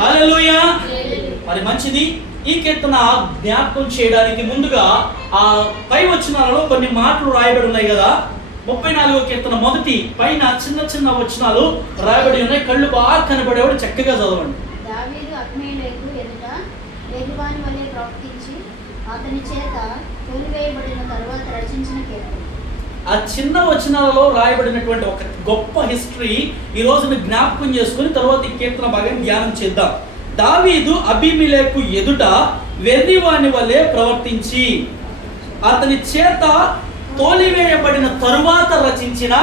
హల్లెలూయా. మరి మంచిది. ఈ కీర్తన జ్ఞాపకం చేయడానికి ముందుగా ఆ పై వచనాలలో కొన్ని మాటలు రాయబడి ఉన్నాయి కదా. 34వ కీర్తన మొదటి పైన చిన్న చిన్న వచనాలు రాయబడి ఉన్నాయి. కళ్ళు బాగా కనబడేవాడు చక్కగా చదవండి. దావీదు అబీమెలెకు ఎదుట వెర్రివాని వలె ప్రవర్తించి అతని చేత తోలివేయబడిన తరువాత రచించిన కీర్తన. ఆ చిన్న వచనాలలో రాయబడినటువంటి ఒక గొప్ప హిస్టరీ ఈ రోజున జ్ఞాపకం చేసుకుని తర్వాత ఈ కీర్తన బాగా ధ్యానం చేద్దాం. దావీదు అబీమెలెకు ఎదుట వెర్రివాని వలె ప్రవర్తించి అతని చేత తోలివేయబడిన తరువాత రచించిన.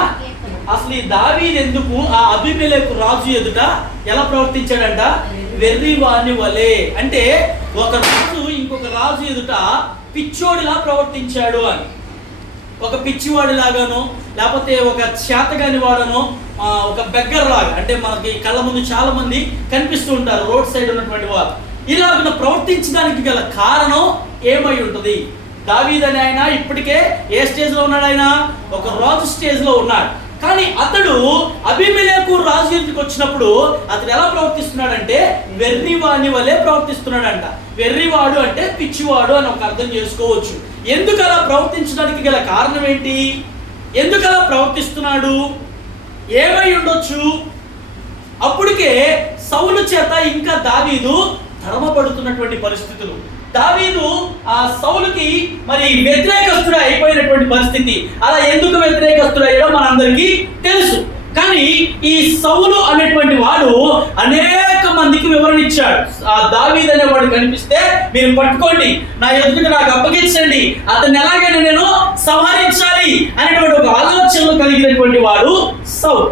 అసలు ఈ దావీదు ఎందుకు ఆ అబీమెలెకు రాజు ఎదుట ఎలా ప్రవర్తించాడంట? వెర్రివాని వలె. అంటే ఒక రాజు ఇంకొక రాజు ఎదుట పిచ్చోడిలా ప్రవర్తించాడు అని. ఒక పిచ్చివాడి లాగానో లేకపోతే ఒక చేతగాని వాడనో ఒక బెగ్గర్ లాగా, అంటే మనకి కళ్ళ ముందు చాలా మంది కనిపిస్తూ ఉంటారు రోడ్ సైడ్ ఉన్నటువంటి వారు. ఇలాగ ప్రవర్తించడానికి గల కారణం ఏమై ఉంటుంది? దావీదు అనే ఆయన ఇప్పటికే ఏ స్టేజ్లో ఉన్నాడు? ఆయన ఒక రాజు స్టేజ్లో ఉన్నాడు. కానీ అతడు అబీమెలెకు రాజు ఇంటికి వచ్చినప్పుడు అతడు ఎలా ప్రవర్తిస్తున్నాడంటే వెర్రివాని వలె ప్రవర్తిస్తున్నాడంట. వెర్రివాడు అంటే పిచ్చివాడు అని ఒక అర్థం చేసుకోవచ్చు. ఎందుకు అలా ప్రవర్తించడానికి గల కారణం ఏంటి? ఎందుకు అలా ప్రవర్తిస్తున్నాడు? ఏమై ఉండొచ్చు? అప్పటికే సౌలు చేత ఇంకా దావీదు తరమబడుతున్నటువంటి పరిస్థితులు. దావీదు ఆ సౌలుకి మరి వ్యతిరేకస్తుడు అయిపోయినటువంటి పరిస్థితి. అలా ఎందుకు వ్యతిరేకస్తుడు అయ్యాడో మనందరికీ తెలుసు. కానీ ఈ సౌలు అనేటువంటి వాడు అనేక మందికి వివరణ ఇచ్చాడు. ఆ దావీదు అనేవాడు కనిపిస్తే మీరు పట్టుకోండి, నా ఎదుటికి నాకు అప్పగించండి, అతన్ని ఎలాగైనా నేను సంహరించాలి అనేటువంటి ఒక ఆలోచనలు కలిగినటువంటి వాడు సౌలు.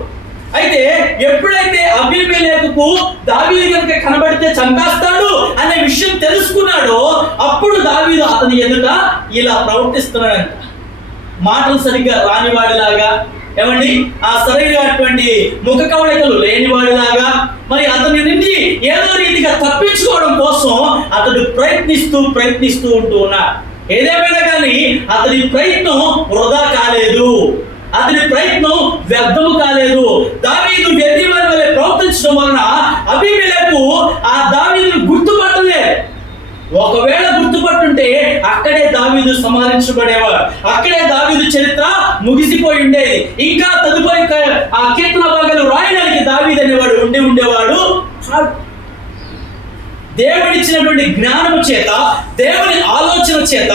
అయితే ఎప్పుడైతే అబీమెలెకుకు దావీదు కనుక కనబడితే చంపేస్తాడు అనే విషయం తెలుసుకున్నాడో అప్పుడు దావీదు అతని ఎదుట ఇలా ప్రవర్తిస్తున్నాడంట. మాటలు సరిగ్గా రానివాడిలాగా, ఏమండి ఆ సరైనటువంటి ముఖ కవళికలు లేనివాడిలాగా, మరి అతని నుంచి ఏదో రీతిగా తప్పించుకోవడం కోసం అతడు ప్రయత్నిస్తూ ఉంటూ ఉన్నాడు. ఏదేమైనా కానీ అతని ప్రయత్నం వృధా కాలేదు, అతని ప్రయత్నం వ్యర్థము కాలేదు. దావీదు వెర్రివాని వలె ప్రవర్తించడం వలన అబీమెలెకు ఆ దావీదును గుర్తుపట్టలేదు. ఒకవేళ గుర్తుపట్టుంటే అక్కడే దావీదు సంహరించబడేవాడు, అక్కడే దావీదు చరిత్ర ముగిసిపోయి ఉండేది. ఇంకా తదుపరి ఆ కీర్తన భాగాలు రాయడానికి దావీదు అనేవాడు ఉండేవాడు. దేవుడిచ్చినటువంటి జ్ఞానము చేత, దేవుని ఆలోచన చేత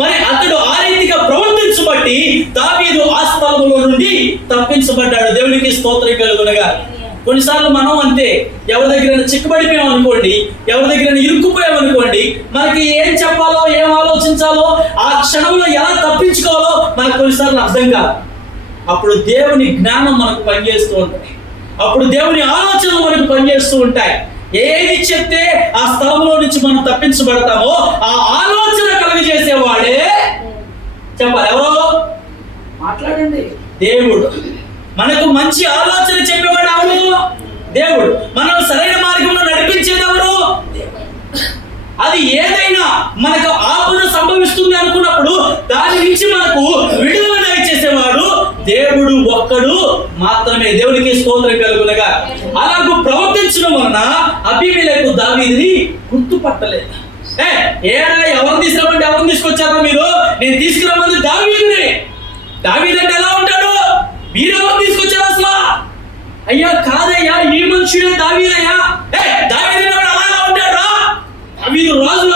మరి అతడు ఆ రీతిగా ప్రవర్తించబట్టి దావీదు ఆ స్థలంలో నుండి తప్పించబడ్డాడు. దేవునికి స్తోత్రం కలుగునగా. కొన్నిసార్లు మనం అంతే, ఎవరి దగ్గర చిక్కుబడిపోయాం అనుకోండి, ఎవరి దగ్గర ఇరుక్కుపోయాం అనుకోండి, మనకి ఏం చెప్పాలో ఏం ఆలోచించాలో ఆ క్షణంలో ఎలా తప్పించుకోవాలో మనకు కొన్నిసార్లు అర్థం కాదు. అప్పుడు దేవుని జ్ఞానం మనకు పనిచేస్తూ ఉంటాయి, అప్పుడు దేవుని ఆలోచనలు మనకు పనిచేస్తూ ఉంటాయి. ఏది చెప్తే ఆ స్థలంలో నుంచి మనం తప్పించబడతామో ఆ ఆలోచన కలుగజేసేవాడే చెప్పాలి. ఎవరో మాట్లాడండి. దేవుడు. మనకు మంచి ఆలోచన చెప్పేవాడు ఎవరు? దేవుడు. మనం సరైన మార్గంలో నడిపించేది ఎవరు? అది ఏదైనా మనకు ఆపద సంభవిస్తుంది అనుకున్నప్పుడు దాని నుంచి మనకు విడుదల దయచేసేవాడు దేవుడు ఒక్కడు మాత్రమే. దేవునికి స్తోత్రం కలుగునగా. అలాగూ ప్రవర్తించడం వలన అబీమెలెకు దావీదుని గుర్తుపట్టలేదు. ఎవరిని తీసుకురమ్మంటే ఎవరిని తీసుకొచ్చారో మీరు? నేను తీసుకురమ్మంది దావీదుని. దావీదు అంటే ఎలా ఉంటాడు? మీరు ఎవరు తీసుకొచ్చారు అసలు? అయ్యా కాదయ్యా, ఈ మనుషుడే దావీదయ్యా. దావీదు అలా ఉంటాడు. దావీదు రాజు